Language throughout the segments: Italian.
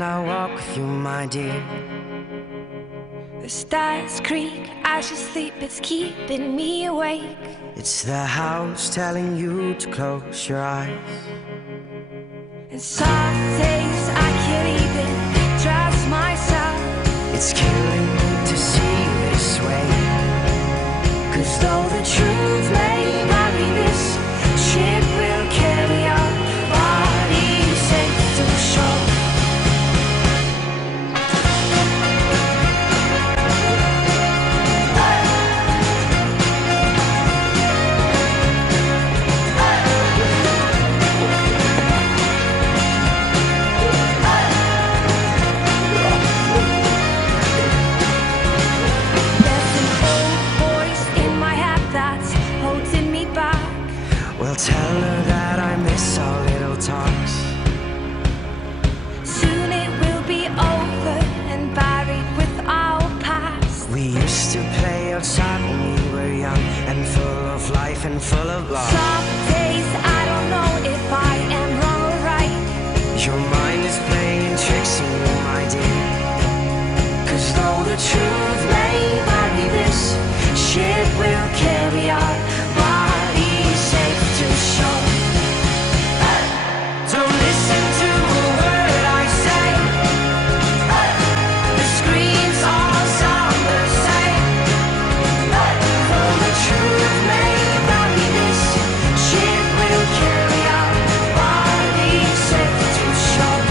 and I'll walk with you, my dear. The stars creak as you sleep, it's keeping me awake. It's the house telling you to close your eyes. And some days I can't even trust myself. It's killing me to see you this way. 'Cause though the truth may vary, this ship will carry our bodies safe to shore. Tell her that I miss our little talks. Soon it will be over and buried with our past. We used to play outside when we were young and full of life and full of love. Some days I don't know if I am wrong or right. Your mind is playing tricks on you, my dear. 'Cause though the truth may vary, this ship will carry our bodies safe to shore. Don't listen to a word I say. The screams all sound the same. Though the truth may vary, this ship will carry our bodies safe to shore.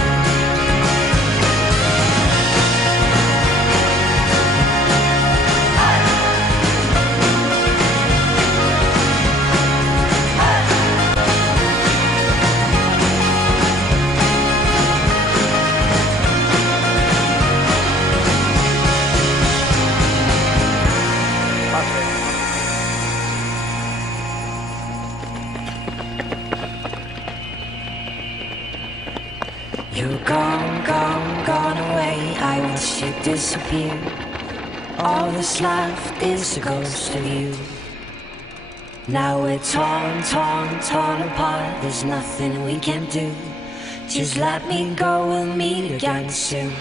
You're gone, gone, gone away. I wish you disappeared. All that's left is a ghost of you. Now we're torn, torn, torn apart. There's nothing we can do. Just let me go, we'll meet again soon.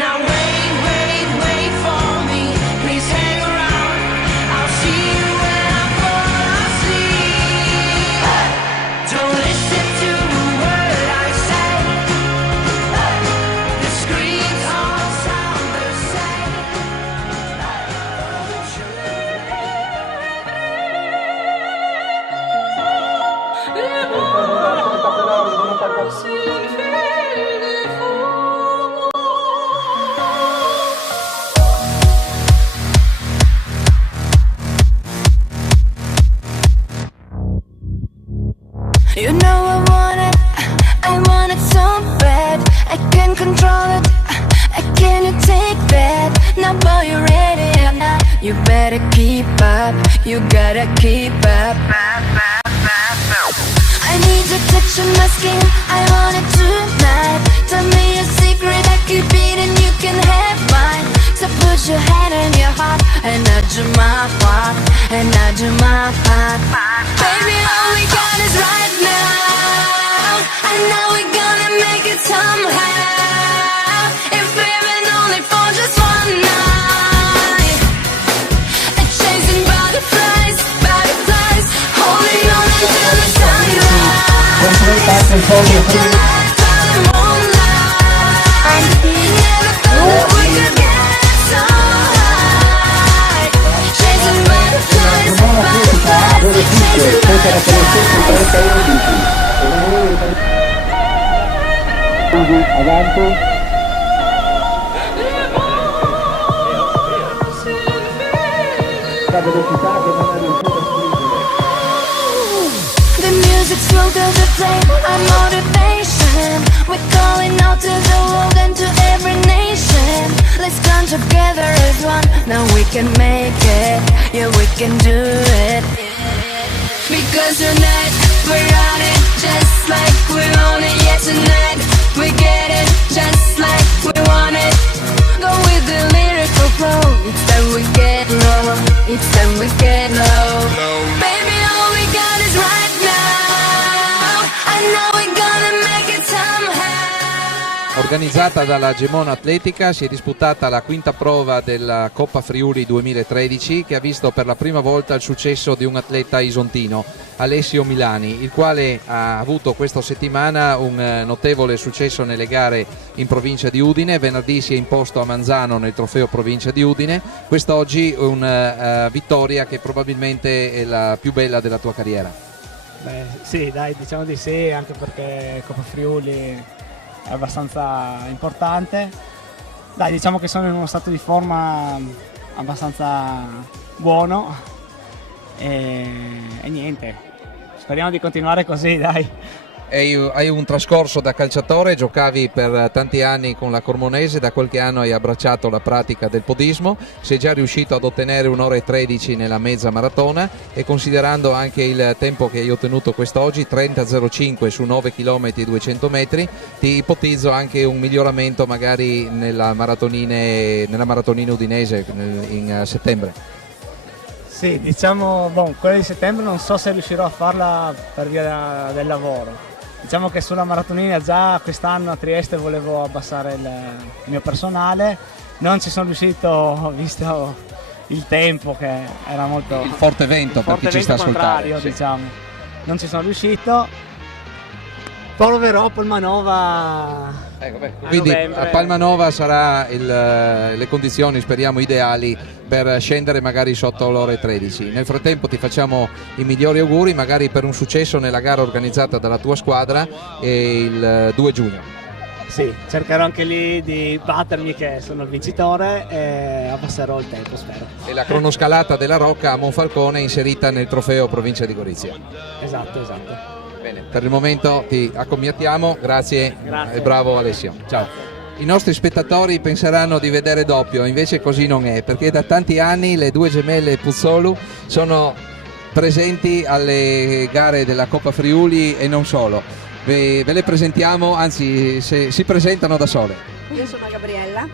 Now wait, wait, wait for me. Please hang around. I'll see you when I fall asleep. Don't listen to a word I say. The screams all sound the same. You know I want it so bad. I can't control it, I can't take that. Now boy, you're ready, you better keep up, you gotta keep up. I need to touch on my skin, I want it tonight. Tell me a secret, I keep it and you can have mine. So put your hand in your heart, and I do my part, and I do my part. Baby, all we got is right now, I know we're gonna make it somehow. If even only for just one night. Chasing butterflies, butterflies, holding on until the sunrise. Tonight by the moonlight, never thought we could get so high. Chasing butterflies, butterflies, chasing butterflies. Avanti. La velocità che non è riuscito a spingere. The music's slow to the flame, our motivation. We're calling out to the world and to every nation. Let's come together as one, now we can make it. Yeah, we can do it. Because tonight we're on it, just like we own it. Yeah, tonight we get it, just like we want it. Go with the lyrical flow. It's time we get low, it's time we get low. Baby, all we got is right now, I know we're gonna make it somehow. Organizzata dalla Gemona Atletica, si è disputata la quinta prova della Coppa Friuli 2013, che ha visto per la prima volta il successo di un atleta isontino, Alessio Milani, il quale ha avuto questa settimana un notevole successo nelle gare in provincia di Udine. Venerdì si è imposto a Manzano nel trofeo provincia di Udine. Quest'oggi una vittoria che probabilmente è la più bella della tua carriera. Beh, sì, dai, diciamo di sì, anche perché Coppa Friuli è abbastanza importante. Dai, diciamo che sono in uno stato di forma abbastanza buono e niente, speriamo di continuare così, dai. Hai un trascorso da calciatore, giocavi per tanti anni con la Cormonese, da qualche anno hai abbracciato la pratica del podismo, sei già riuscito ad ottenere 1 ora e 13 nella mezza maratona, e considerando anche il tempo che hai ottenuto quest'oggi, 30.05 su 9 km e 200 metri, ti ipotizzo anche un miglioramento magari nella maratonina udinese in settembre. Sì, diciamo, quella di settembre non so se riuscirò a farla per via del lavoro. Diciamo che sulla maratonina già quest'anno a Trieste volevo abbassare il mio personale, non ci sono riuscito visto il tempo che era molto... Il forte vento per chi ci sta ascoltando. Sì. Diciamo. Non ci sono riuscito, proverò Palmanova. Quindi a Palmanova sarà le condizioni, speriamo, ideali per scendere magari sotto l'ora e 13. Nel frattempo ti facciamo i migliori auguri, magari per un successo nella gara organizzata dalla tua squadra il 2 giugno. Sì, cercherò anche lì di battermi, che sono il vincitore, e abbasserò il tempo, spero. E la cronoscalata della Rocca a Monfalcone è inserita nel trofeo provincia di Gorizia. Esatto. Bene, per il momento ti accomiatiamo, grazie. E bravo Alessio. Ciao. I nostri spettatori penseranno di vedere doppio, invece così non è, perché da tanti anni le due gemelle Puzzolu sono presenti alle gare della Coppa Friuli e non solo. Ve le presentiamo, anzi si presentano da sole. Io sono Gabriella,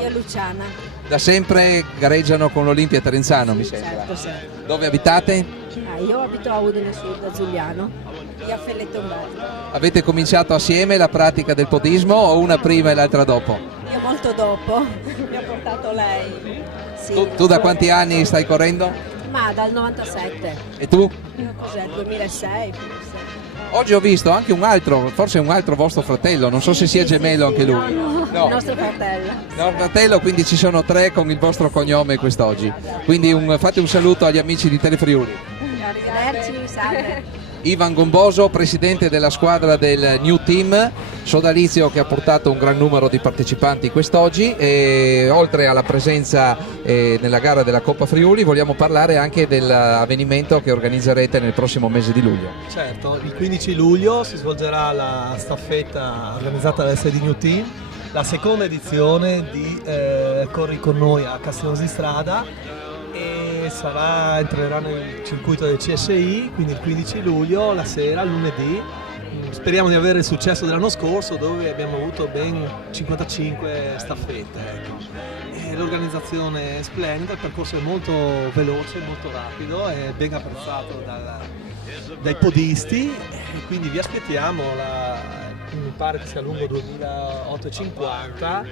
io Luciana. Da sempre gareggiano con l'Olimpia Terenzano, mi sembra. Certo. Dove abitate? Io abito a Udine Sud, a Giuliano, io a Felletto Umberto. Avete cominciato assieme la pratica del podismo o una prima e l'altra dopo? Io molto dopo, mi ha portato lei. Sì. Tu da quanti anni stai correndo? Ma dal 97. E tu? Cos'è, 2006 forse. Oggi ho visto anche un altro, forse un altro vostro fratello, non so se sia gemello anche lui. No, il nostro fratello. No, fratello, quindi ci sono 3 con il vostro cognome quest'oggi. Quindi fate un saluto agli amici di Telefriuli. Arrivederci, salve. Ivan Gomboso, presidente della squadra del New Team, sodalizio che ha portato un gran numero di partecipanti quest'oggi, e oltre alla presenza nella gara della Coppa Friuli vogliamo parlare anche dell'avvenimento che organizzerete nel prossimo mese di luglio. Certo, il 15 luglio si svolgerà la staffetta organizzata dall'SD New Team, la seconda edizione di Corri con noi a Castellosi di Strada, e entrerà nel circuito del CSI, quindi il 15 luglio, la sera, lunedì. Speriamo di avere il successo dell'anno scorso, dove abbiamo avuto ben 55 staffette. Ecco. L'organizzazione è splendida, il percorso è molto veloce, molto rapido e ben apprezzato dai podisti, e quindi vi aspettiamo. Mi pare che sia lungo 2850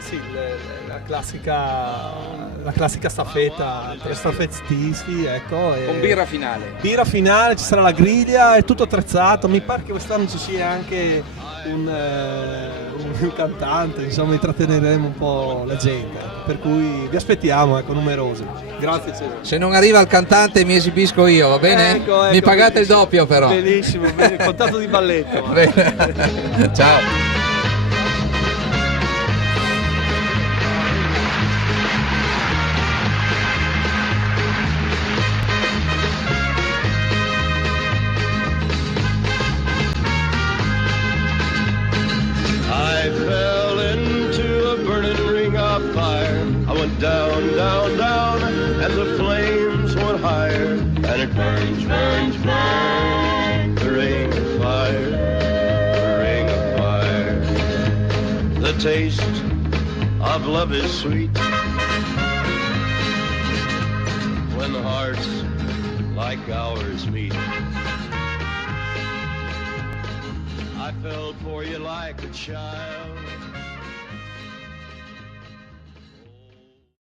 sì, la classica staffetta, 3 staffettisti, ecco. Con birra finale. Birra finale, ci sarà la griglia, è tutto attrezzato. Mi pare che quest'anno ci sia anche un cantante, insomma intratteneremo un po' la gente. Per cui vi aspettiamo, ecco, numerosi. Grazie Cesare. Se non arriva il cantante mi esibisco io, va bene? Ecco, mi pagate benissimo. Il doppio però. Benissimo, bene, contato di balletto. Ciao. I fell into a burning ring of fire. I went down, down, down, and the flames went higher. And it burns, burns, burns, the ring of fire, the ring of fire. The taste of love is sweet when hearts like ours meet. I fell for you like a child.